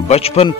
55,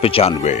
95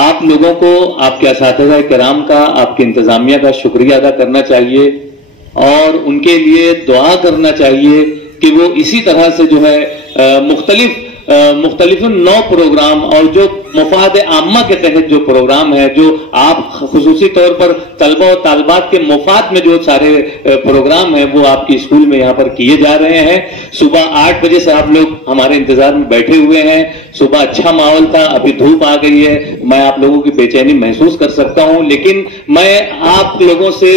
آپ لوگوں کو آپ کے اساتذہ کرام کا، آپ کے انتظامیہ کا شکریہ ادا کرنا چاہیے اور ان کے لیے دعا کرنا چاہیے کہ وہ اسی طرح سے جو ہے مختلف نو پروگرام اور جو مفاد عامہ کے تحت جو پروگرام ہے، جو آپ خصوصی طور پر طلبہ و طالبات کے مفاد میں جو سارے پروگرام ہیں وہ آپ کی اسکول میں یہاں پر کیے جا رہے ہیں. صبح 8 بجے سے آپ لوگ ہمارے انتظار میں بیٹھے ہوئے ہیں. صبح اچھا ماحول تھا، ابھی دھوپ آ گئی ہے، میں آپ لوگوں کی بے چینی محسوس کر سکتا ہوں، لیکن میں آپ لوگوں سے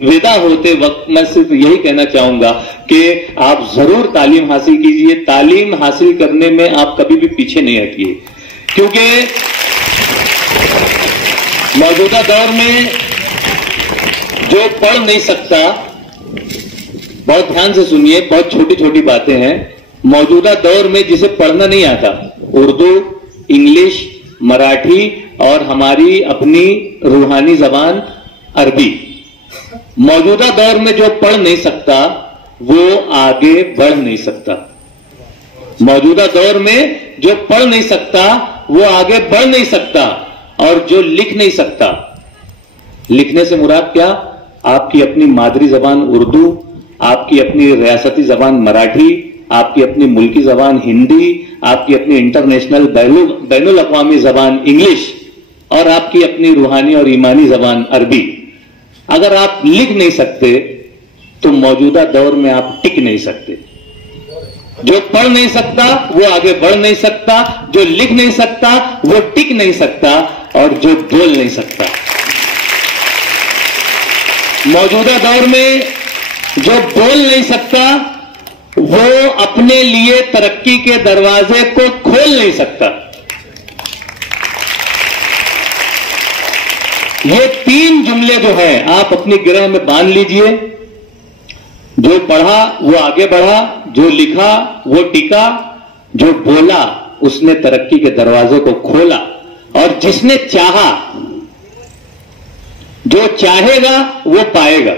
ودا ہوتے وقت میں صرف یہی کہنا چاہوں گا کہ آپ ضرور تعلیم حاصل کیجئے. تعلیم حاصل کرنے میں آپ کبھی بھی پیچھے نہیں ہٹیے، کیونکہ موجودہ دور میں جو پڑھ نہیں سکتا، بہت دھیان سے سنیے، بہت چھوٹی چھوٹی باتیں ہیں. موجودہ دور میں جسے پڑھنا نہیں آتا، اردو، انگلش، مراٹھی اور ہماری اپنی روحانی زبان عربی، موجودہ دور میں جو پڑھ نہیں سکتا وہ آگے بڑھ نہیں سکتا. موجودہ دور میں جو پڑھ نہیں سکتا وہ آگے بڑھ نہیں سکتا، اور جو لکھ نہیں سکتا، لکھنے سے مراد کیا؟ آپ کی اپنی مادری زبان اردو، آپ کی اپنی ریاستی زبان مراٹھی، آپ کی اپنی ملکی زبان ہندی، آپ کی اپنی انٹرنیشنل بین الاقوامی زبان انگلش، اور آپ کی اپنی روحانی اور ایمانی زبان عربی. اگر آپ لکھ نہیں سکتے تو موجودہ دور میں آپ ٹک نہیں سکتے. جو پڑھ نہیں سکتا وہ آگے بڑھ نہیں سکتا، جو لکھ نہیں سکتا وہ ٹک نہیں سکتا، اور جو بول نہیں سکتا. موجودہ دور میں جو بول نہیں سکتا وہ اپنے لیے ترقی کے دروازے کو کھول نہیں سکتا. یہ 3 جملے جو ہیں آپ اپنی گرہ میں باندھ لیجئے. جو پڑھا وہ آگے بڑھا، جو لکھا وہ ٹکا، جو بولا اس نے ترقی کے دروازے کو کھولا، اور جس نے چاہا، جو چاہے گا وہ پائے گا.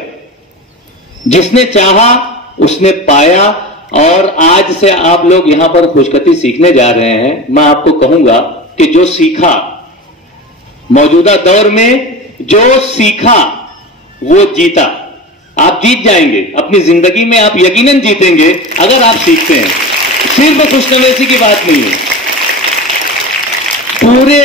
جس نے چاہا اس نے پایا. اور آج سے آپ لوگ یہاں پر خوشخطی سیکھنے جا رہے ہیں. میں آپ کو کہوں گا کہ جو سیکھا، موجودہ دور میں جو سیکھا وہ جیتا. آپ جیت جائیں گے اپنی زندگی میں، آپ یقیناً جیتیں گے اگر آپ سیکھتے ہیں. صرف خوش نویسی کی بات نہیں ہے. پورے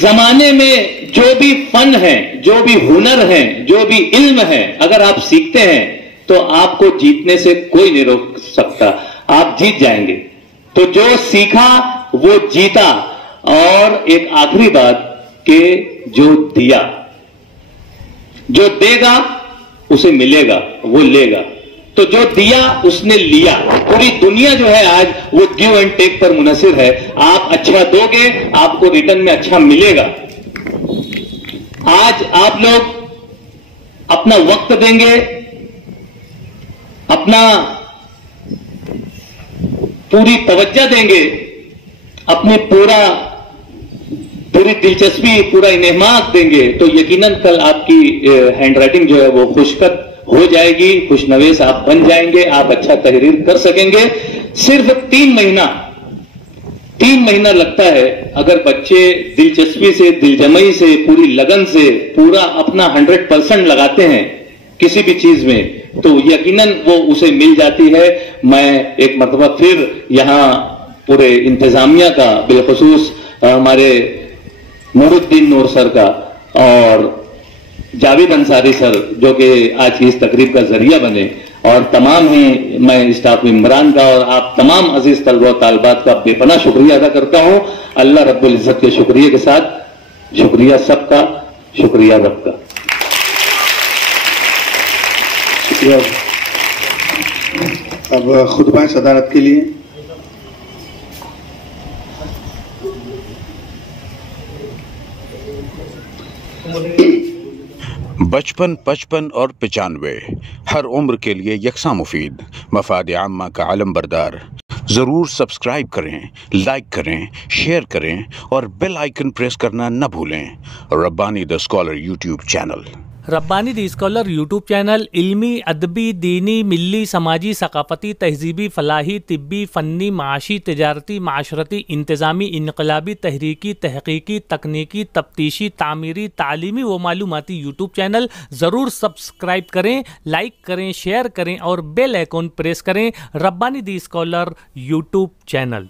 زمانے میں جو بھی فن ہے، جو بھی ہنر ہے، جو بھی علم ہے، اگر آپ سیکھتے ہیں تو آپ کو جیتنے سے کوئی نہیں روک سکتا، آپ جیت جائیں گے. تو جو سیکھا وہ جیتا. اور ایک آخری بات کہ جو دیا، جو دے گا اسے ملے گا، وہ لے گا. تو جو دیا اس نے لیا. پوری دنیا جو ہے آج وہ گیو اینڈ ٹیک پر منحصر ہے. آپ اچھا دو گے آپ کو ریٹرن میں اچھا ملے گا. آج آپ لوگ اپنا وقت دیں گے، اپنا پوری توجہ دیں گے، اپنی پوری دلچسپی، پورا انہماک دیں گے، تو یقیناً کل آپ کی ہینڈ رائٹنگ جو ہے وہ خوشخط ہو جائے گی، خوش نویس آپ بن جائیں گے، آپ اچھا تحریر کر سکیں گے. صرف 3 مہینہ لگتا ہے. اگر بچے دلچسپی سے، دلجمعی سے، پوری لگن سے پورا اپنا 100% لگاتے ہیں کسی بھی چیز میں تو یقیناً وہ اسے مل جاتی ہے. میں ایک مرتبہ پھر یہاں پورے انتظامیہ کا، بالخصوص ہمارے نور الدین نور سر کا اور جاوید انصاری سر جو کہ آج کی اس تقریب کا ذریعہ بنے، اور تمام ہی میں اسٹاف ممبران کا اور آپ تمام عزیز طلبہ و طالبات کا بے پناہ شکریہ ادا کرتا ہوں. اللہ رب العزت کے شکریہ کے ساتھ شکریہ سب کا، شکریہ رب کا. شکریہ. اب خطبہ صدارت کے لیے بچپن، 55 اور 95 ہر عمر کے لیے یکساں مفید، مفاد عامہ کا علم بردار. ضرور سبسکرائب کریں، لائک کریں، شیئر کریں اور بیل آئیکن پریس کرنا نہ بھولیں. Rabbani the scholar YouTube channel. Rabbani the scholar YouTube channel علمی، ادبی، دینی، ملی، سماجی، ثقافتی، تہذیبی، فلاحی، طبی، فنی، معاشی، تجارتی، معاشرتی، انتظامی، انقلابی، تحریکی، تحقیقی، تکنیکی، تفتیشی، تعمیری، تعلیمی و معلوماتی یوٹیوب چینل ضرور سبسکرائب کریں، لائک کریں، شیئر کریں اور بیل آئیکن پریس کریں۔ ربانی دی اسکالر یوٹیوب چینل۔